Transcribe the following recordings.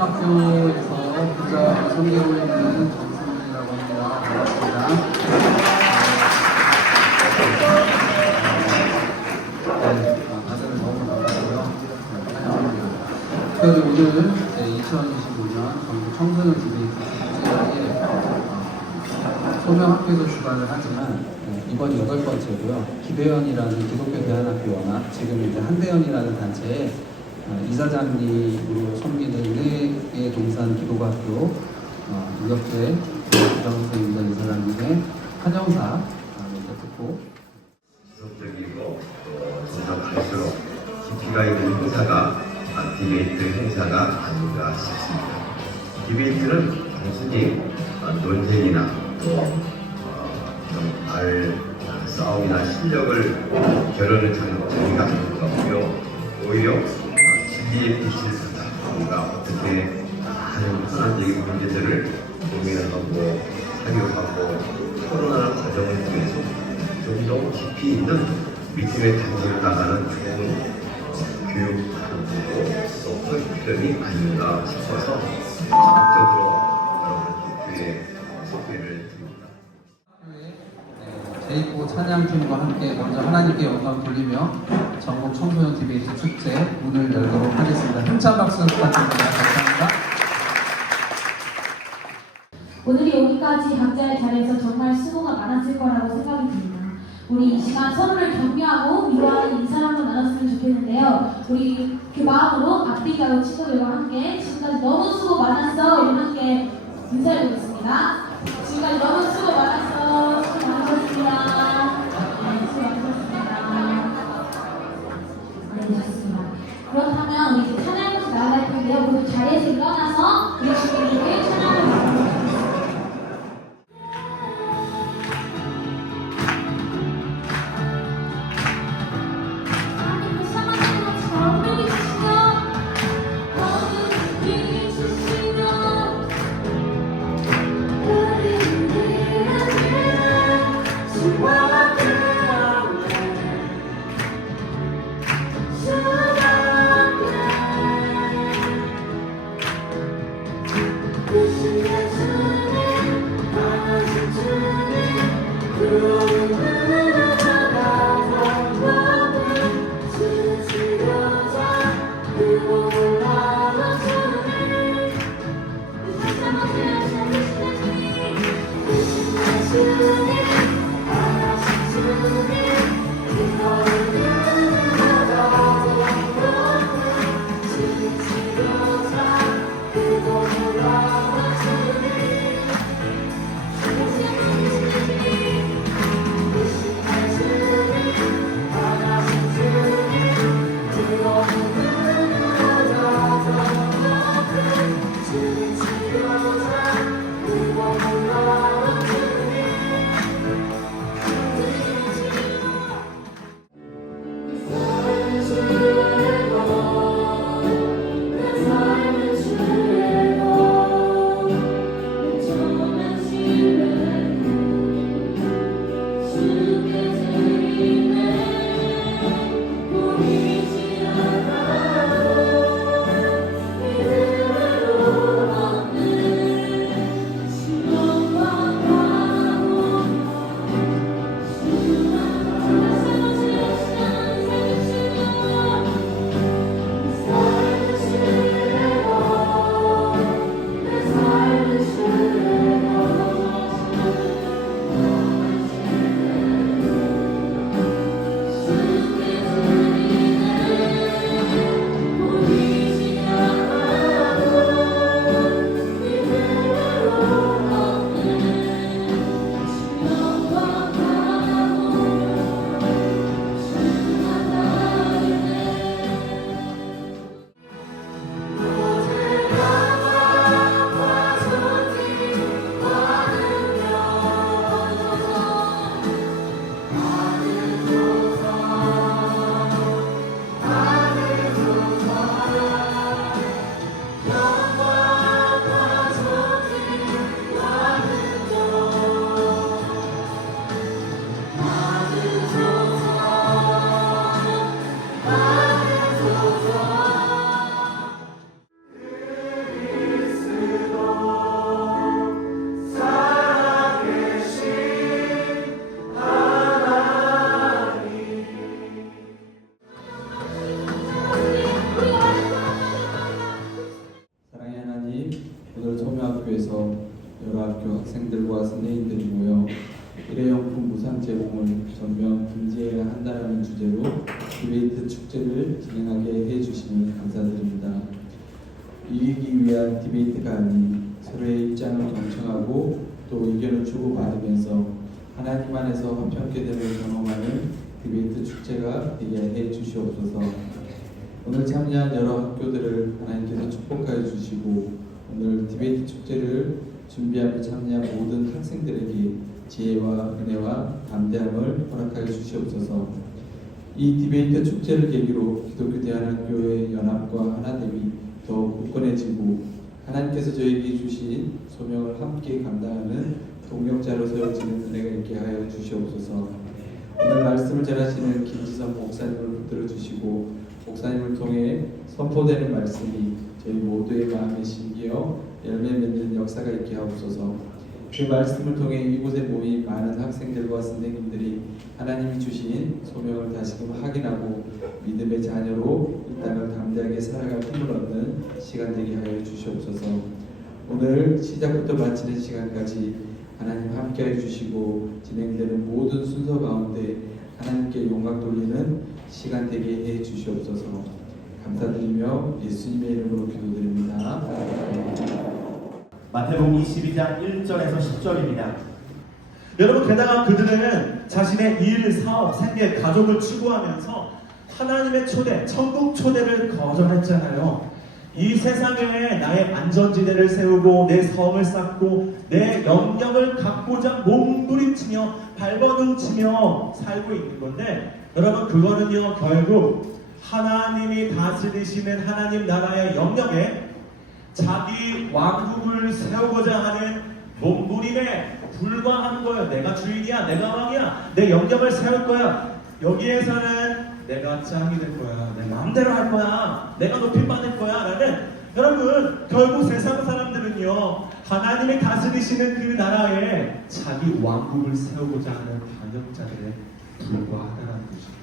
학교에서 부자 소개하고 있는 정승훈이라고 합니다. 반갑습니다. 다들 너무 반갑고요. 환영합니다. 특별히 오늘 2025년 전국 청소년 디베이트 축제에 소명학교에서 주관을 하지만 이번이 8번째고요. 기대현이라는 기독교 대안학교와 지금 이제 한대현이라는 단체에 이사장님으로 섬기는 은혜의 동산 기독학교 이혁재 부장선생님과 이사장님의 한영사 듣고 지속적이고 또 점점 갈수록 깊이가 있는 행사가 디베이트 행사가 아닌가 싶습니다. 디베이트는 단순히 논쟁이나 말 싸움이나 실력을 겨루는 장기가 아닌 것 같고요. 오히려 진리의 빛을 찾아 우리가 어떻게 가장 현안적인 문제들을 고민하고 사교하고 토론하는 과정을 통해서 좀 더 깊이 있는 믿음의 단계를 나가는 좋은 교육 강구고 또 프로젝트이 아닌가 싶어서 적극적으로 여러분 교회에 소개를 드립니다. 제2고 찬양팀과 함께 먼저 하나님께 영광 돌리며 전국 청소년 디베이트 축제 문을 열도록 하겠습니다. 힘찬 박수 부탁드립니다. 감사합니다. 오늘이 오기까지 각자의 자리에서 정말 수고가 많았을 거라고 생각이 듭니다. 우리 이 시간 서로를 격려하고 위로하는 인사를 한번 나눴으면 좋겠는데요. 우리 그 마음으로 앞뒤가요 친구들과 함께 지금까지 너무 수고 많았어 이런 함께 인사해보겠습니다. 지금까지 너무 수고 많았어. 수고 많으셨습니다. 네, 수고 많으셨습니다. 네, 좋습니다. 그렇다면 우리 이제 찬양을 나아갈 텐데요. 모두 자리에서 일어나서 우리 주님께 찬양을 나눠보겠습니다. Thank you. 오늘 소명학교에서 여러 학교 학생들과 선생님들이 모여 일회용품 무상 제공을 전면 금지해야 한다는 주제로 디베이트 축제를 진행하게 해주시면 감사드립니다. 이기기 위한 디베이트가 아닌 서로의 입장을 경청하고 또 의견을 주고받으면서 하나님 안에서 화평케됨을 경험하는 디베이트 축제가 되게 해 주시옵소서. 오늘 참여한 여러 학교들을 하나님께서 축복하여 주시고 오늘 디베이트 축제를 준비하며 참여한 모든 학생들에게 지혜와 은혜와 담대함을 허락하여 주시옵소서. 이 디베이트 축제를 계기로 기독교 대안학교의 연합과 하나됨이 더욱 굳건해지고 하나님께서 저에게 주신 소명을 함께 감당하는 동력자로 세워지는 은혜가 있게 하여 주시옵소서. 오늘 말씀을 전하시는 김지성 목사님을 붙들어 주시고 목사님을 통해 선포되는 말씀이 저희 모두의 마음에 심기어 열매 맺는 역사가 있게 하옵소서. 그 말씀을 통해 이곳에 모인 많은 학생들과 선생님들이 하나님이 주신 소명을 다시금 확인하고 믿음의 자녀로 이 땅을 담대하게 살아갈 힘을 얻는 시간 되게 하여 주시옵소서. 오늘 시작부터 마치는 시간까지 하나님 함께해 주시고 진행되는 모든 순서 가운데 하나님께 영광 돌리는 시간 되게 해 주시옵소서. 감사드리며 예수님의 이름으로 기도드립니다. 마태복음 22장 1절에서 10절입니다. 여러분, 게다가 그들은 자신의 일, 사업, 생계, 가족을 추구하면서 하나님의 초대, 천국 초대를 거절했잖아요. 이 세상에 나의 안전지대를 세우고 내 성을 쌓고 내 영역을 갖고자 몸부림치며 발버둥치며 살고 있는 건데, 여러분, 그거는요 결국 하나님이 다스리시는 하나님 나라의 영역에 자기 왕국을 세우고자 하는 몸부림에 불과한 거예요. 내가 주인이야, 내가 왕이야, 내 영역을 세울 거야. 여기에서는 내가 짱이 될 거야, 내 마음대로 할 거야, 내가 높임 받을 거야 라는, 여러분 결국 세상 사람들은요 하나님이 다스리시는 그 나라에 자기 왕국을 세우고자 하는 반역자들에 불과하다는 것입니다.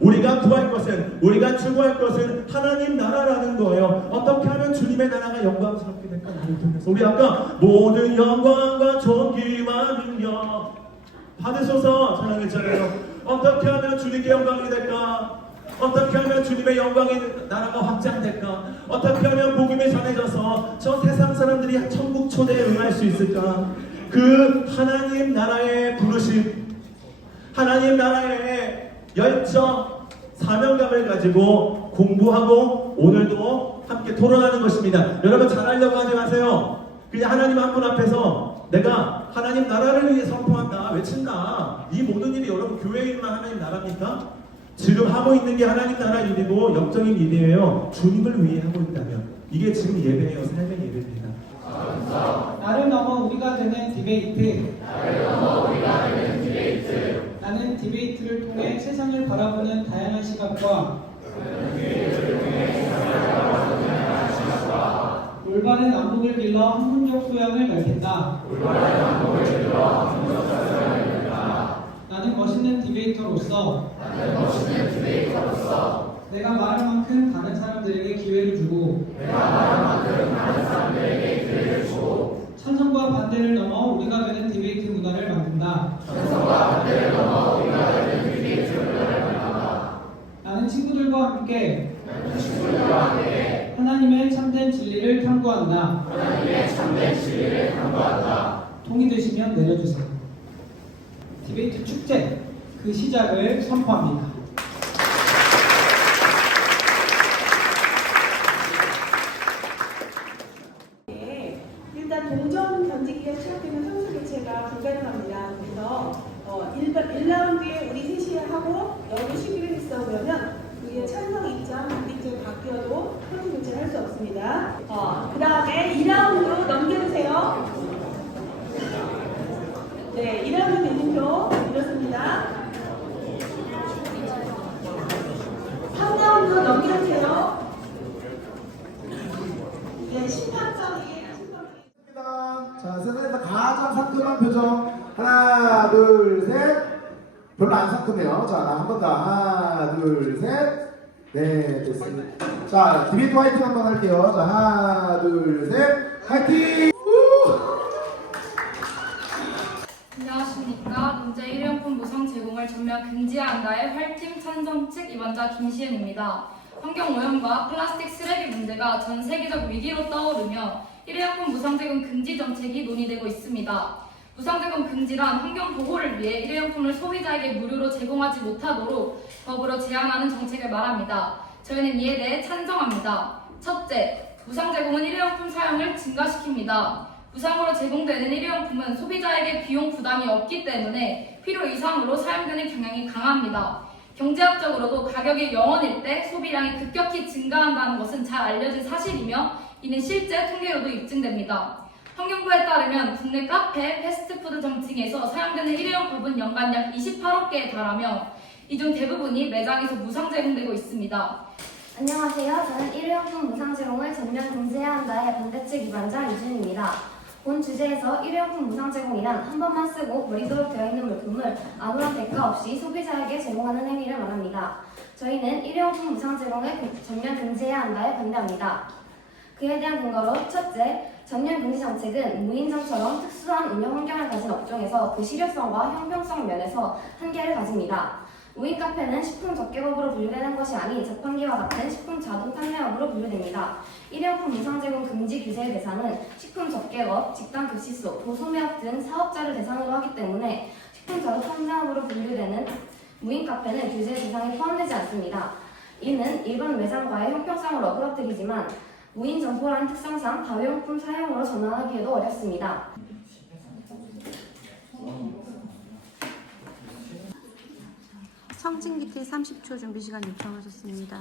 우리가 구할 것은, 우리가 추구할 것은 하나님 나라라는 거예요. 어떻게 하면 주님의 나라가 영광스럽게 될까? 나를 통해서 우리 아까 모든 영광과 존귀와 능력 받으소서 찬양했잖아요. 어떻게 하면 주님께 영광이 될까? 어떻게 하면 주님의 영광의 나라가 확장될까? 어떻게 하면 복음이 전해져서 저 세상 사람들이 천국 초대에 응할 수 있을까? 그 하나님 나라의 부르심, 하나님 나라의 열정, 사명감을 가지고 공부하고 오늘도 함께 토론하는 것입니다. 여러분, 잘하려고 하지 마세요. 그냥 하나님 한 분 앞에서 내가 하나님 나라를 위해 선포한다, 외친다. 이 모든 일이 여러분 교회 일만 하나님 나라입니까? 지금 하고 있는 게 하나님 나라 일이고 영적인 일이에요. 주님을 위해 하고 있다면 이게 지금 예배예요. 삶의 예배입니다. 나를 넘어 우리가 되는 디베이트. 나는 디베이트를 통해 세상을 바라보는 다양한 시각과 올바른 안목을 길러 학문적 소양을 넓힌다. 나는 멋있는 디베이터로서 내가 말한 만큼 다른 사람들에게 기회를 주고 찬성과 반대를 넘어 우리가 되는 디베이트 문화를 만든다. 나는 친구들과 함께 하나님의 참된 진리를 탐구한다. 동의 되시면 내려주세요. 디베이트 축제 그 시작을 선포합니다. 일단 동전 던지기가 시작되면 선수 교체가 불가능합니다. 그래서 1라운드에 우리 셋이 하고 여기 시기를 했어 그러면 우리의 찬성 입장, 반대쪽 바뀌어도 선수 교체를 할 수 없습니다. 그 다음에 2라운드 넘겨주세요. 네, 2라운드 대진표 이렇습니다. 3라운드 넘겨주세요. 네, 심판장이 자, 세상에서 가장 상큼한 표정. 하나, 둘, 셋. 별로 안 상큼해요. 자, 한 번 더. 하나, 둘, 셋. 네, 됐습니다. 자, 디베이트 화이팅 한번 할게요. 자, 하나, 둘, 셋. 화이팅! 안녕하십니까. 농재 일회용품 무상 제공을 전면 금지한다의 활팀 찬성 측 임원자 김시은입니다. 환경오염과 플라스틱 쓰레기 문제가 전 세계적 위기로 떠오르며 일회용품 무상 제공 금지 정책이 논의되고 있습니다. 무상 제공 금지란 환경 보호를 위해 일회용품을 소비자에게 무료로 제공하지 못하도록 법으로 제한하는 정책을 말합니다. 저희는 이에 대해 찬성합니다. 첫째, 무상 제공은 일회용품 사용을 증가시킵니다. 무상으로 제공되는 일회용품은 소비자에게 비용 부담이 없기 때문에 필요 이상으로 사용되는 경향이 강합니다. 경제학적으로도 가격이 0원일 때 소비량이 급격히 증가한다는 것은 잘 알려진 사실이며 이는 실제 통계로도 입증됩니다. 환경부에 따르면 국내 카페, 패스트푸드점 등에서 사용되는 일회용품은 연간 약 28억 개에 달하며 이 중 대부분이 매장에서 무상 제공되고 있습니다. 안녕하세요. 저는 일회용품 무상 제공을 전면 금지해야 한다의 반대측 입안자 이준입니다. 본 주제에서 일회용품 무상 제공이란 한 번만 쓰고 버리도록 되어 있는 물품을 아무런 대가 없이 소비자에게 제공하는 행위를 말합니다. 저희는 일회용품 무상 제공을 전면 금지해야 한다에 반대합니다. 그에 대한 근거로 첫째, 전면 금지 정책은 무인점처럼 특수한 운영 환경을 가진 업종에서 그 실효성과 형평성 면에서 한계를 가집니다. 무인 카페는 식품 적개업으로 분류되는 것이 아닌 자판기와 같은 식품 자동 판매업으로 분류됩니다. 일회용품 무상 제공 금지 규제의 대상은 식품 적개업, 직당 급식소, 도소매업 등 사업자를 대상으로 하기 때문에 식품 자동 판매업으로 분류되는 무인 카페는 규제 대상에 포함되지 않습니다. 이는 일반 매장과의 형평성을 어그러뜨리지만 무인 점포라는 특성상 다회용품 사용으로 전환하기에도 어렵습니다. 청진기티 30초 준비 시간 요청하셨습니다.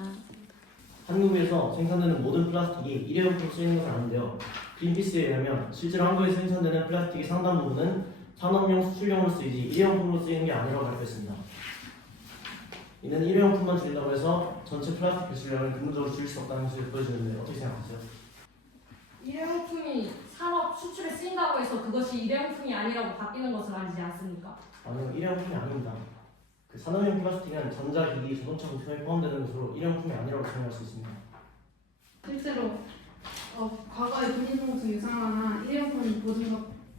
한국에서 생산되는 모든 플라스틱이 일회용품 쓰이는 것은 아닌데요. 그린피스에 의하면 실제로 한국에서 생산되는 플라스틱의 상당 부분은 산업용, 수출용으로 쓰이지 일회용품으로 쓰이는 게 아니라고 발표했습니다. 이는 일회용품만 줄인다고 해서 전체 플라스틱 배출량을 근본적으로 줄일 수 없다는 것을 보여주는데 어떻게 생각하세요? 일회용품이 산업 수출에 쓰인다고 해서 그것이 일회용품이 아니라고 바뀌는 것은 아니지 않습니까? 아니요, 일회용품이 아닙니다. 그 산업용 플라스틱은 전자기기, 자동차 부품에 포함되는 것으로 일회용품이 아니라고 정의할 수 있습니다. 실제로 과거에 비닐봉투 유상화나 일회용품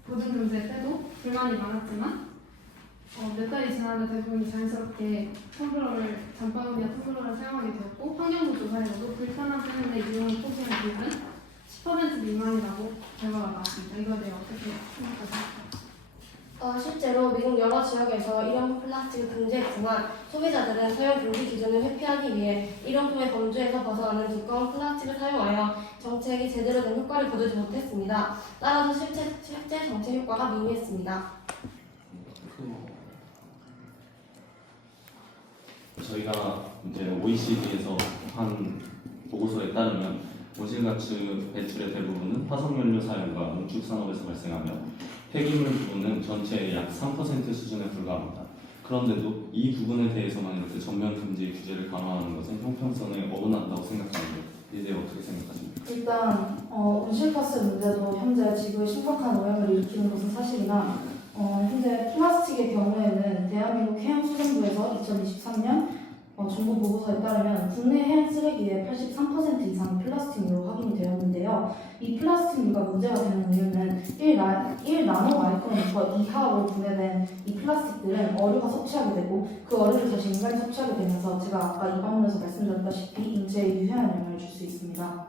보증 금지 때도 불만이 많았지만 몇 달이 지나면 대부분이 자연스럽게 텀블러를 장바구니와 텀블러를 사용하게 되었고 환경부 조사에서도 불편함 때문에 이용을 포기한 비율은 10% 미만이라고 결과가 나왔습니다. 이거에 대해 어떻게 생각하십니까? 실제로 미국 여러 지역에서 일회용품 플라스틱을 금지했지만 소비자들은 사용 금지 기준을 회피하기 위해 일회용품의 범주에서 벗어나는 두꺼운 플라스틱을 사용하여 정책이 제대로 된 효과를 거두지 못했습니다. 따라서 실제 정책 효과가 미미했습니다. 저희가 이제 OECD에서 한 보고서에 따르면 온실가스 배출의 대부분은 화석연료 사용과 농축 산업에서 발생하며 폐기물 부분은 전체의 약 3% 수준에 불과합니다. 그런데도 이 부분에 대해서만 이렇게 전면 금지 규제를 강화하는 것은 형평성에 어긋난다고 생각하는데 이에 대해 어떻게 생각하십니까? 일단 온실가스 문제도 현재 지구에 심각한 오염을 일으키는 것은 사실이나 현재 플라스틱의 경우에는 대한민국 해양수산부에서 2023년 정부 보고서에 따르면 국내 해양 쓰레기의 83% 이상이 플라스틱류로 확인이 되었는데요. 이 플라스틱류가 문제가 되는 이유는 1나노마이크론부터 이하로 분해된 이 플라스틱들은 어류가 섭취하게 되고 그 어류를 다시 인간이 섭취하게 되면서 제가 아까 이 방문에서 말씀드렸다시피 인체에 유해한 영향을 줄 수 있습니다.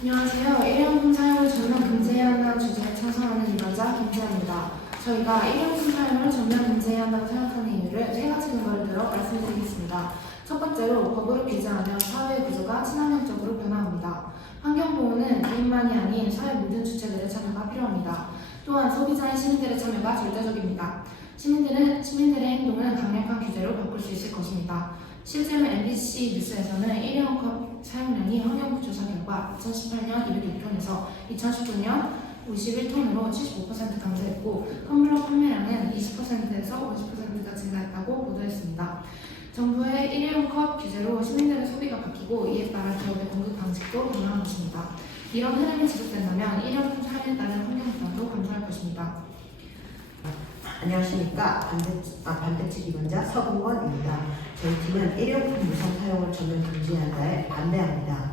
안녕하세요. 일회용품 사용을 전면 금지해야 한다는 주제에 찬성하는 임원자 김지아입니다. 저희가 일회용품 사용을 전면 금지해야 한다고 생각하는 이유를 세 가지 근거를 들어 말씀드리겠습니다. 첫 번째로 법으로 규제하면 사회의 구조가 친환경적으로 변화합니다. 환경보호는 개인만이 아닌 사회 모든 주체들의 참여가 필요합니다. 또한 소비자인 시민들의 참여가 절대적입니다. 시민들의 행동은 강력한 규제로 바꿀 수 있을 것입니다. 실제로 MBC 뉴스에서는 일회용컵 사용량이 환경부 조사 결과 2018년 206톤에서 2019년 51톤으로 75% 감소했고 텀블러 판매량은 20%에서 50%가 증가했다고 보도했습니다. 정부의 일회용컵 규제로 시민들의 소비가 바뀌고 이에 따라 기업의 공급 방식도 변화한 것입니다. 이런 흐름이 지속된다면 일회용품 사용에 따른 환경 부담도 감소할 것입니다. 안녕하십니까. 반대측 임원자 서금원입니다. 저희 팀은 일회용품 무상 사용을 전면 금지해야 한다에 반대합니다.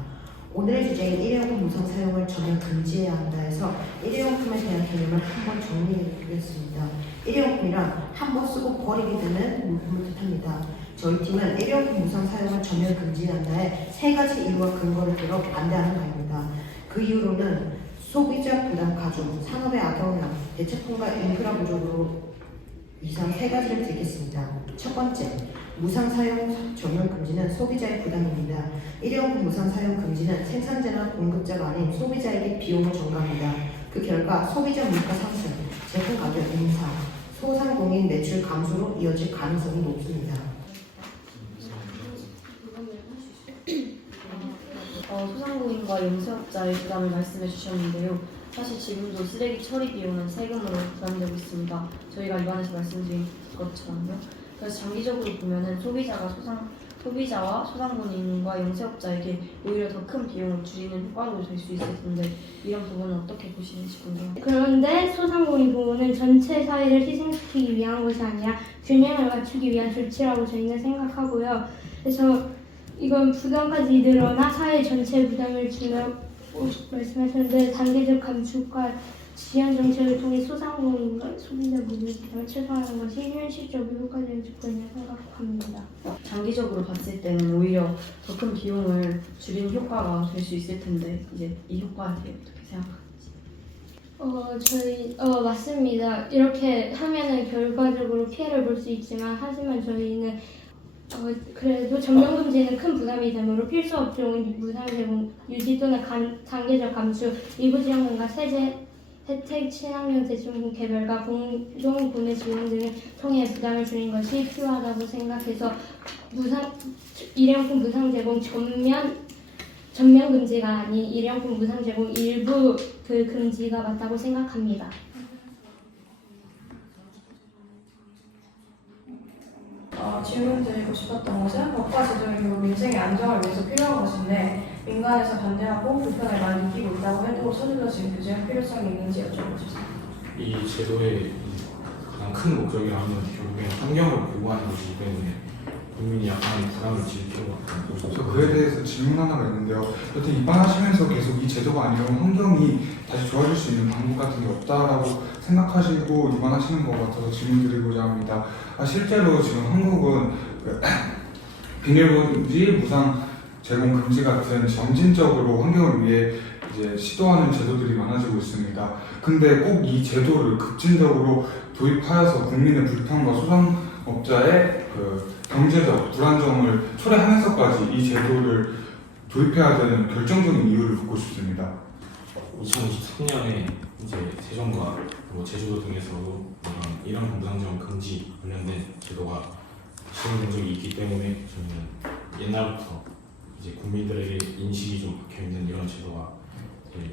오늘의 주제인 일회용품 무상 사용을 전면 금지해야 한다에서 하면서 일회용품에 대한 개념을 한번 정리해 드렸습니다. 일회용품이란 한 번 쓰고 버리게 되는 물품을 뜻합니다. 저희 팀은 일회용품 무상 사용을 전면 금지한다에 3가지 이유와 근거를 들어 반대하는 바입니다. 그 이유로는 소비자 부담 가중, 산업의 악영향, 대체품과 인프라 부족으로 이상 3가지를 드리겠습니다. 첫 번째, 무상 사용 전면 금지는 소비자의 부담입니다. 일회용품 무상 사용 금지는 생산자나 공급자가 아닌 소비자에게 비용을 전가합니다. 그 결과 소비자 물가 상승, 제품 가격 인상, 소상공인 매출 감소로 이어질 가능성이 높습니다. 소상공인과 영세업자의 부담을 말씀해 주셨는데요. 사실 지금도 쓰레기 처리 비용은 세금으로 부담되고 있습니다. 저희가 입안에서 말씀드린 것처럼요. 그래서 장기적으로 보면은 소비자와 소상공인과 영세업자에게 오히려 더 큰 비용을 줄이는 효과로 될 수 있을 텐데 이런 부분은 어떻게 보시는지 궁금합니다. 그런데 소상공인 보호는 전체 사회를 희생시키기 위한 것이 아니라 균형을 맞추기 위한 조치라고 저희는 생각하고요. 그래서 이건 부담까지 늘어나 사회 전체에 부담을 준다고 말씀하셨는데 단계적 감축과 지원 정책을 통해 소상공인과 소비자 모두의 부담을 최소화하는 것이 현실적으로 효과적인 조건이라고 생각합니다. 장기적으로 봤을 때는 오히려 더 큰 비용을 줄이는 효과가 될 수 있을 텐데 이제 이 효과에 대해 어떻게 생각하세요? 맞습니다. 이렇게 하면은 결과적으로 피해를 볼 수 있지만 하지만 저희는 그래도 전면 금지는 큰 부담이 되므로 필수 업종은 무상 제공, 유지 또는 단계적 감축, 일부 지원금과 세제 혜택, 친환경 제품 개발과 공동 구매 지원 등을 통해 부담을 줄이는 것이 필요하다고 생각해서 일회용품 무상 제공 전면 금지가 아닌 일회용품 무상 제공 일부 그 금지가 맞다고 생각합니다. 질문 드리고 싶었던 것은 법과 제정이 결국 민생의 안정을 위해서 필요한 것인데 민간에서 반대하고 불편을 많이 느끼고 있다고 해도 서둘러서 규제할 필요성이 있는지 여쭤보겠습니다. 이 제도의 가장 큰 목적이라면 결국엔 환경을 보호하는 것이기 때문에 국민이 약간의 부담을 질 필요가 없다고 저 그에 대해서 질문 하나가 있는데요. 여튼 입안하시면서 계속 이 제도가 아니면 환경이 다시 좋아질 수 있는 방법 같은 게 없다라고 생각하시고 입안하시는 것 같아서 질문드리고자 합니다. 실제로 지금 한국은 비닐봉지 무상 제공 금지 같은 점진적으로 환경을 위해 이제 시도하는 제도들이 많아지고 있습니다. 근데 꼭 이 제도를 급진적으로 도입하여서 국민의 불편과 소상업자의 경제적 불안정을 초래하면서까지 이 제도를 도입해야 되는 결정적인 이유를 묻고 싶습니다. 2023년에 이제 세종과 그리고 제주도 등에서도 이런 무상제공 금지 관련된 제도가 시행된 적이 있기 때문에 저는 옛날부터 이제 국민들에게 인식이 좀 박혀 있는 이런 제도가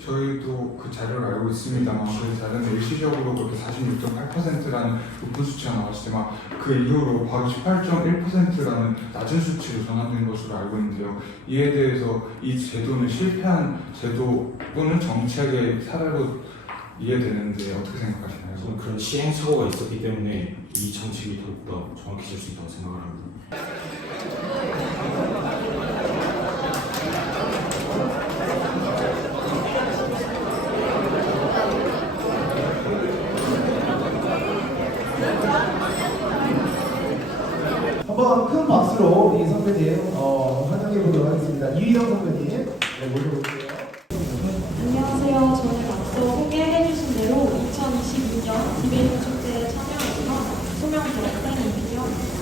저희도 그 자료를 알고 있습니다만 그 자료는 일시적으로 그렇게 46.8%라는 높은 수치가 나왔지만 그 이후로 바로 18.1%라는 낮은 수치로 전환된 것으로 알고 있는데요. 이에 대해서 이 제도는 실패한 제도 또는 정책의 사례로 이해되는데 어떻게 생각하시나요? 저는 그런 시행착오가 있었기 때문에 이 정책이 더욱더 정확해질 수 있다고 생각을 합니다. 한번 큰 박수로 우리 선배님 환영해 보도록 하겠습니다. 이휘영 선배님 모셔볼게요. 안녕하세요. 저는 앞서 소개해 주신 대로 2026년 디베이트 축제에 참여해서 소명드렸던 이휘영입니다.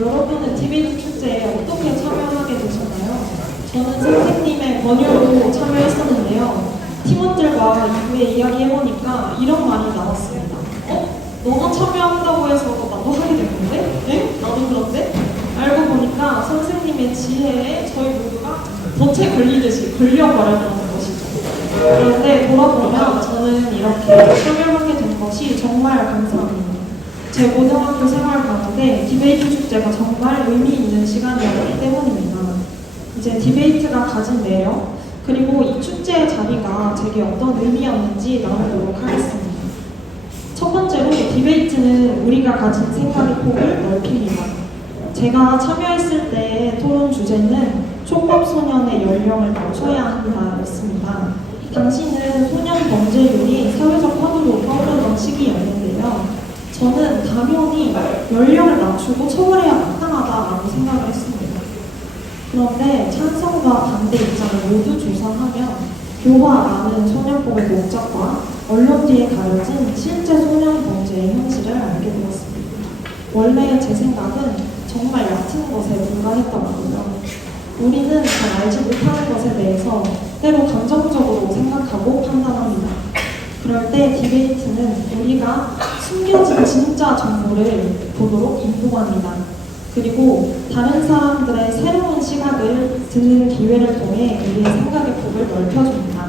여러분은 디베이트 축제에 어떻게 참여하게 되셨나요? 저는 선생님의 권유로 참여했었는데요. 팀원들과 이후에 이야기해보니까 이런 말이 나왔습니다. 너가 참여한다고 해서 나도 하게 될 건데? 네? 나도 그런데? 알고 보니까 선생님의 지혜에 저희 모두가 덫에 걸리듯이 걸려버렸다는 것이죠. 그런데 돌아보면 저는 이렇게 참여하게 된 것이 정말 감사합니다. 제 고등학교 생활 가운데 디베이트 축제가 정말 의미 있는 시간이었기 때문입니다. 이제 디베이트가 가진 매력, 그리고 이 축제의 자리가 제게 어떤 의미였는지 나누도록 하겠습니다. 첫 번째로 디베이트는 우리가 가진 생각의 폭을 넓힙니다. 제가 참여했을 때의 토론 주제는 촉구 초범소년의 연령을 낮춰야 한다였습니다. 당시는 소년 범죄율이 사회적 화두로 떠오르던 시기였는데요. 저는 당연히 연령을 낮추고 처벌해야 마땅하다라고 생각을 했습니다. 그런데 찬성과 반대 입장을 모두 조사하면 교화라는 소년법의 목적과 언론 뒤에 가려진 실제 소년 범죄의 현실을 알게 되었습니다. 원래 제 생각은 정말 얕은 것에 불과했더라고요. 우리는 잘 알지 못하는 것에 대해서 때로 감정적으로 생각하고 판단합니다. 그럴 때 디베이트는 우리가 숨겨진 진짜 정보를 보도록 인도합니다. 그리고 다른 사람들의 새로운 시각을 듣는 기회를 통해 우리의 생각의 폭을 넓혀줍니다.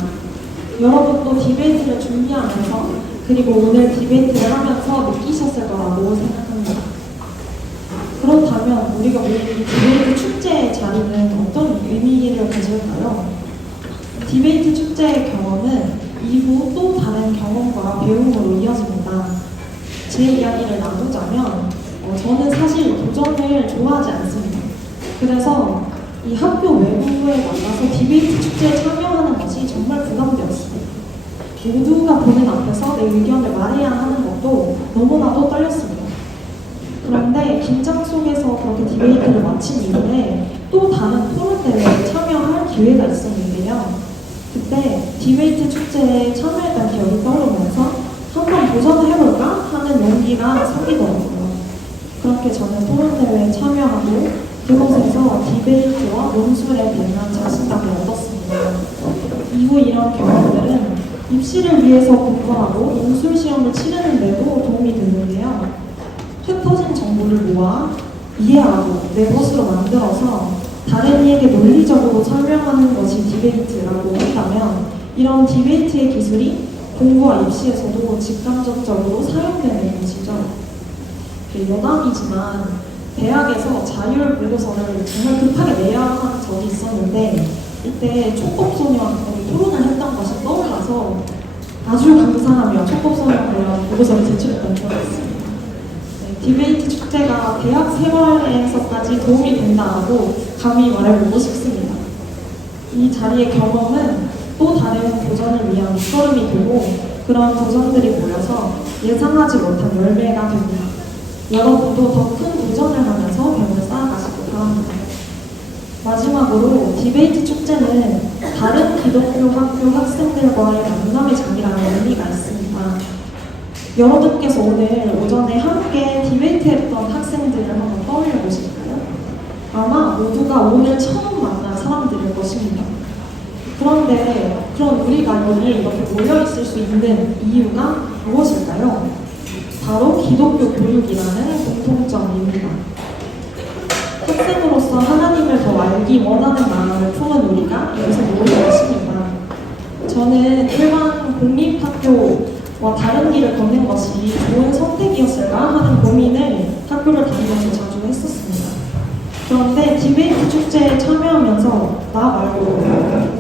여러분도 디베이트를 준비하면서 그리고 오늘 디베이트를 하면서 느끼셨을 거라고 생각합니다. 그렇다면 우리가 모인 디베이트 축제의 자리는 어떤 의미를 가질까요? 디베이트 축제의 경험은 이후 또 다른 경험과 배움으로 이어집니다. 제 이야기를 나누자면 저는 사실 도전을 좋아하지 않습니다. 그래서 이 학교 외부에 나가서 디베이트 축제에 참여하는 것이 정말 부담되었습니다. 모두가 보는 앞에서 내 의견을 말해야 하는 것도 너무나도 떨렸습니다. 그런데 긴장 속에서 그렇게 디베이트를 마친 이후에 또 다른 토론 대회에 참여할 기회가 있었는데요. 그때 디베이트 축제에 참여했던 기억이 떠오르면서 한번 도전을 해볼까 하는 용기가 생기더라고요. 그렇게 저는 토론 대회에 참여하고 그곳에서 디베이트와 논술에 대한 자신감을 얻었습니다. 이후 이런 경험들은 입시를 위해서 공부하고 논술 시험을 치르는 데도 도움이 되는데요. 흩어진 정보를 모아 이해하고 내 것으로 만들어서 다른 이에게 논리적으로 설명하는 것이 디베이트라고 한다면 이런 디베이트의 기술이 공부와 입시에서도 직간접적으로 사용되는 것이죠. 여담이지만 대학에서 자율 분류서를 정말 급하게 내야 하는 적이 있었는데 이때 촉법소년 토론을 했던 것이 떠올라서 아주 감사하며 촉법소년 관련 보고서를 제출했던 기억이 있습니다. 디베이트 축제가 대학 생활에서까지 도움이 된다고 감히 말해보고 싶습니다. 이 자리의 경험은 또 다른 도전을 위한 밑거름이 되고 그런 도전들이 모여서 예상하지 못한 열매가 됩니다. 여러분도 더 큰 도전을 하면서 병을 쌓아가시기 바랍니다. 마지막으로 디베이트 축제는 다른 기독교 학교 학생들과의 만남의 장이라는 의미가 있습니다. 여러분께서 오늘 오전에 함께 디베이트했던 학생들을 한번 떠올려 보실까요? 아마 모두가 오늘 처음 만난 사람들일 것입니다. 그런데 그럼 우리가 여기에 이렇게 모여 있을 수 있는 이유가 무엇일까요? 바로 기독교 교육이라는 공통점입니다. 학생으로서 하나님을 더 알기 원하는 마음을 품은 우리가 이곳에 모인 것입니다. 저는 일반 공립학교와 다른 길을 걷는 것이 좋은 선택이었을까 하는 고민을 학교를 다니면서 자주 했었습니다. 그런데 디베이트 축제에 참여하면서 나 말고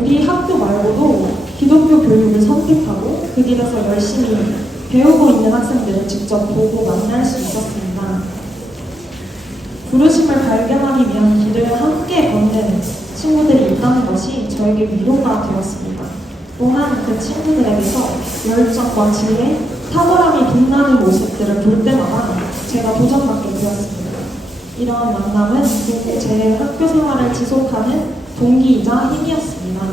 우리 학교 말고도 기독교 교육을 선택하고 그 길에서 열심히 배우고 있는 학생들을 직접 보고 만날 수 있었습니다. 부르심을 발견하기 위한 길을 함께 걷는 친구들이 있다는 것이 저에게 위로가 되었습니다. 또한 그 친구들에게서 열정과 지혜, 탁월함이 빛나는 모습들을 볼 때마다 제가 도전받게 되었습니다. 이러한 만남은 제 학교 생활을 지속하는 동기이자 힘이었습니다.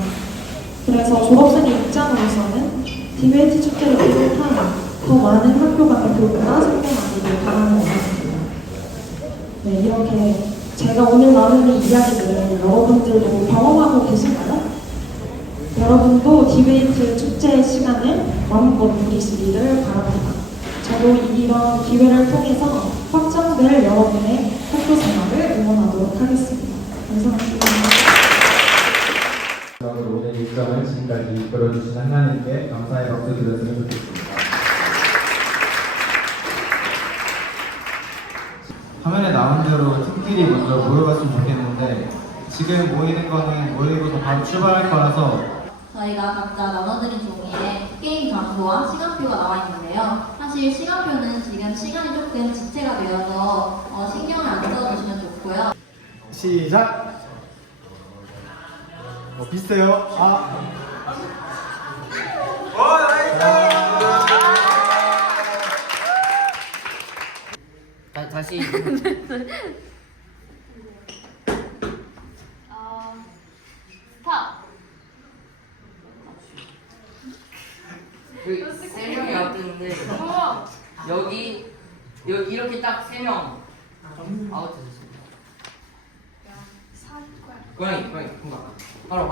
그래서 졸업생의 입장으로서는 디베이트 축제를 비롯한 더 많은 학교 간의 교류가 성공하기를 바랍니다. 네, 이렇게 제가 오늘 나누는 이야기들을 여러분들도 경험하고 계신가요? 여러분도 디베이트 축제의 시간을 마음껏 누리시기를 바랍니다. 저도 이런 기회를 통해서 확장될 여러분의 학교 생활을 응원하도록 하겠습니다. 감사합니다. 오늘 일정을 지금까지 이끌어주신 하나님께 감사의 박수 드렸으면 좋겠습니다. 화면에 나온 대로 팀끼리 먼저 모여봤으면 좋겠는데 지금 모이는 거는 모이고서 바로 출발할 거라서 저희가 각자 나눠드린 종이에 게임 장소와 시간표가 나와 있는데요. 사실 시간표는 지금 시간이 조금 지체가 되어서 신경을 안 써주시면 좋고요. 시작! 비슷해요. 다시. 스탑. 세 명이 아웃됐는데 여기 이렇게 딱 3명 아웃됐습니다. 고양이 kumbaga. 바로.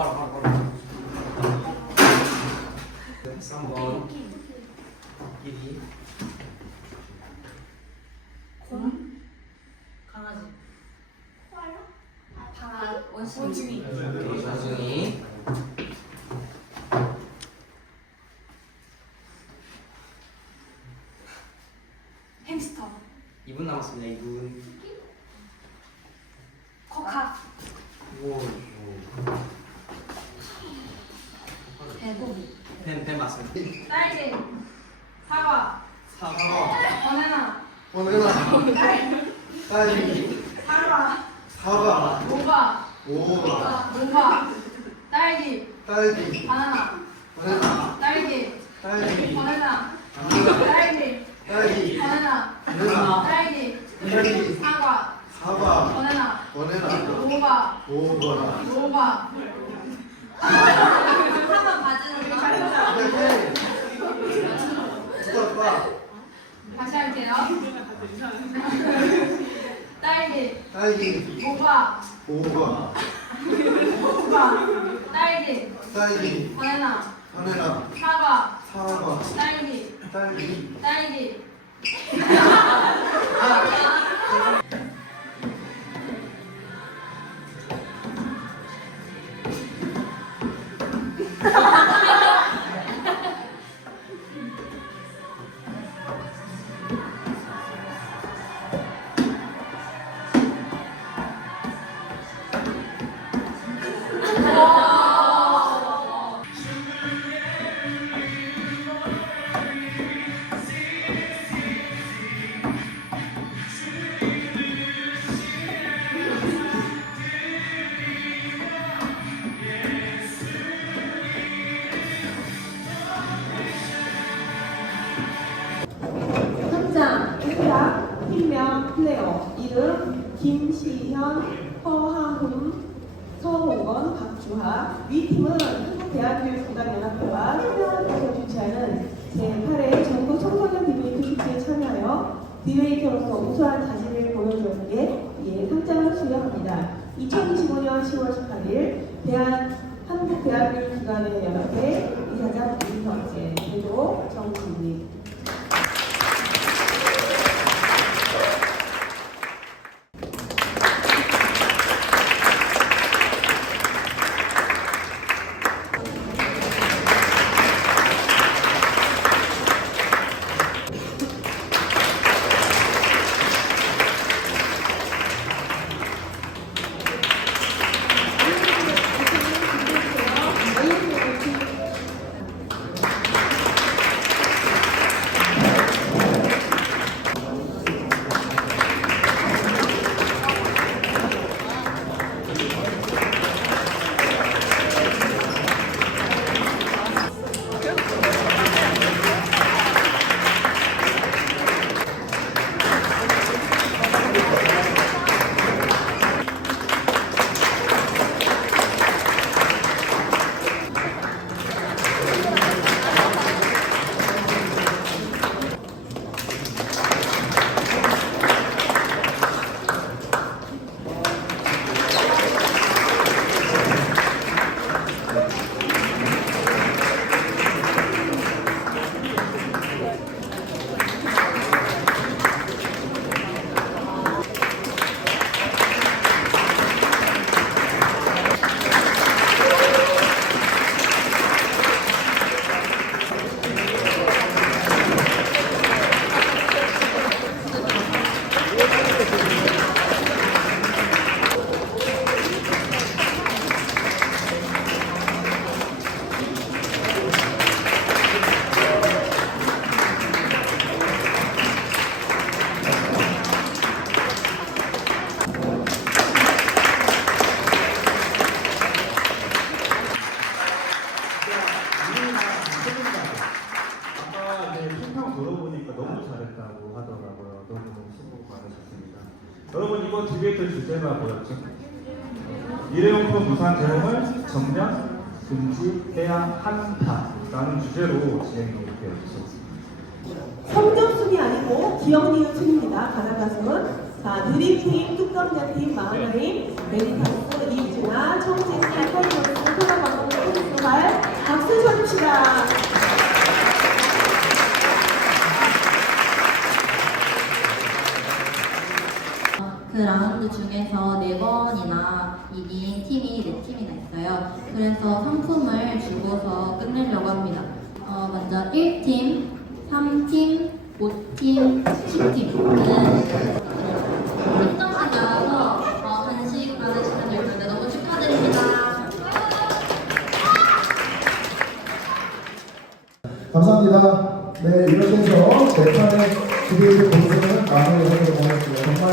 3번 길이. 곰. 강아지. 방아. 원숭이. 원숭이. 햄스터. 2분 남았습니다. 2분. 코카. 오. 배고기. 뱀 맞습니다. 딸기. 사과. 바나나. 딸기. 사과. 모바. 딸기. 바나나. 딸기. 바나나. 딸기. 바나나. 딸기. 사과. 바나나. 모바. 한번 봐주는 거. 다시 할게요. 딸기. 모바. 딸기. 바나나. 사과. 딸기. 현장, 팀장, 팀명, 플레이어. 이름 김시현, 허하훈, 서홍건, 박주하. 위 팀은 한국대한교육구단연합회와 협력해서 주최하는 제8회 전국 청소년 디베이트 축제에 참여하여 디베이터로서 우수한 자질을 보여주었기에 이에 상장을 수여합니다. 2025년 10월 18일 한국대한교육기관의 연합회 이사장 이성재, 대도 정진미. 무상제공을 전면 금지해야 한다라는 주제로 진행되고 있습니다. 성적순이 아니고 기억니은순입니다. 가나다순. 자, 느림팀, 뚜껑자팀, 마하나림, 메리타스, 이준아, 청진팀, 카이버스, 토나방송, 토니스발 박수 쳐줍시다. 그 라운드 중에서 4번이나 이긴 팀이 4팀이나 있어요. 그래서 상품을 주고서 끝내려고 합니다. 먼저 1팀, 3팀, 5팀, 10팀은 입장하기 와서 간식 받으시는 분들 너무 축하드립니다. 감사합니다. 네, 이렇게 해서 제 편의 디베이트 공부는 마무리하도록 하겠습니다. 정말